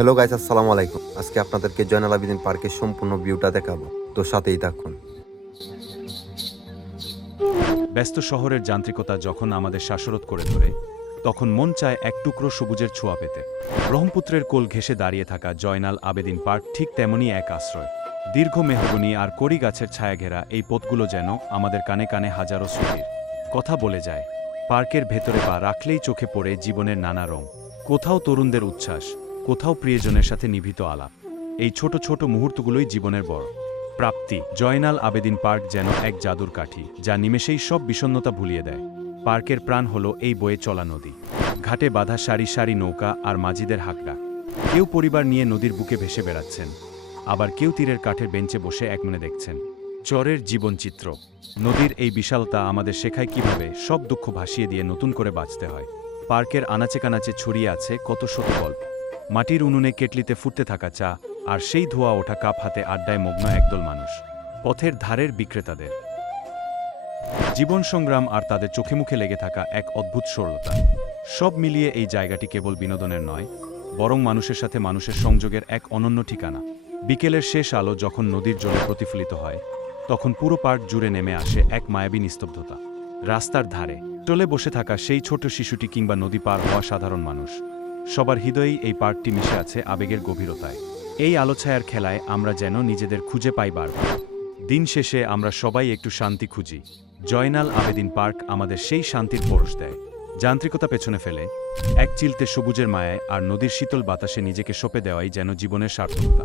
Hello guys, আসসালামু আলাইকুম। আজকে আপনাদেরকে জয়নাল আবেদিন পার্কের সম্পূর্ণ ভিউটা দেখাবো, তো সাথেই থাকুন। ব্যস্ত শহরের যান্ত্রিকতা যখন আমাদের শ্বাসরোধ করে ধরে, তখন মন চায় এক টুকরো সবুজের ছোঁয়া পেতে। ব্রহ্মপুত্রের কোল ঘেঁষে দাঁড়িয়ে থাকা জয়নাল আবেদিন পার্ক ঠিক তেমনই এক আশ্রয়। দীর্ঘ মেহগনি আর কড়ি গাছের ছায়া ঘেরা এই পথগুলো যেন আমাদের কানে কানে হাজারো স্মৃতির কথা বলে যায়। পার্কের ভেতরে পা রাখলেই চোখে পড়ে জীবনের নানা রং, কোথাও তরুণদের উচ্ছ্বাস, কোথাও প্রিয়জনের সাথে নিভৃত আলাপ। এই ছোট ছোট মুহূর্তগুলোই জীবনের বড় প্রাপ্তি। জয়নাল আবেদিন পার্ক যেন এক জাদুর কাঠি, যা নিমেষেই সব বিষণ্ণতা ভুলিয়ে দেয়। পার্কের প্রাণ হলো এই বয়ে চলা নদী, ঘাটে বাঁধা সারি সারি নৌকা আর মাঝিদের হাঁকডা। কেউ পরিবার নিয়ে নদীর বুকে ভেসে বেড়াচ্ছেন, আবার কেউ তীরের কাঠের বেঞ্চে বসে একমনে দেখছেন চরের জীবনচিত্র। নদীর এই বিশালতা আমাদের শেখায় কিভাবে সব দুঃখ ভাসিয়ে দিয়ে নতুন করে বাঁচতে হয়। পার্কের আনাচে কানাচে ছড়িয়ে আছে কত শত গল্প, মাটির উনুনে কেটলিতে ফুটতে থাকা চা, আর সেই ধোয়া ওঠা কাপ হাতে আড্ডায় মগ্ন একদল মানুষ। পথের ধারের বিক্রেতাদের জীবন সংগ্রাম আর তাদের চোখে মুখে লেগে থাকা এক অদ্ভুত সরলতা, সব মিলিয়ে এই জায়গাটি কেবল বিনোদনের নয়, বরং মানুষের সাথে মানুষের সংযোগের এক অনন্য ঠিকানা। বিকেলের শেষ আলো যখন নদীর জলে প্রতিফলিত হয়, তখন পুরো পার্ক জুড়ে নেমে আসে এক মায়াবী নিস্তব্ধতা। রাস্তার ধারে চলে বসে থাকা সেই ছোট শিশুটি কিংবা নদী পার হওয়া সাধারণ মানুষ, সবার হৃদয়েই এই পার্কটি মিশে আছে আবেগের গভীরতায়। এই আলোছায়ার খেলায় আমরা যেন নিজেদের খুঁজে পাই বারবার। দিন শেষে আমরা সবাই একটু শান্তি খুঁজি। জয়নাল আবেদিন পার্ক আমাদের সেই শান্তির পরশ দেয়। যান্ত্রিকতা পেছনে ফেলে এক চিলতে সবুজের মায়ায় আর নদীর শীতল বাতাসে নিজেকে সঁপে দেওয়াই যেন জীবনের সার্থকতা।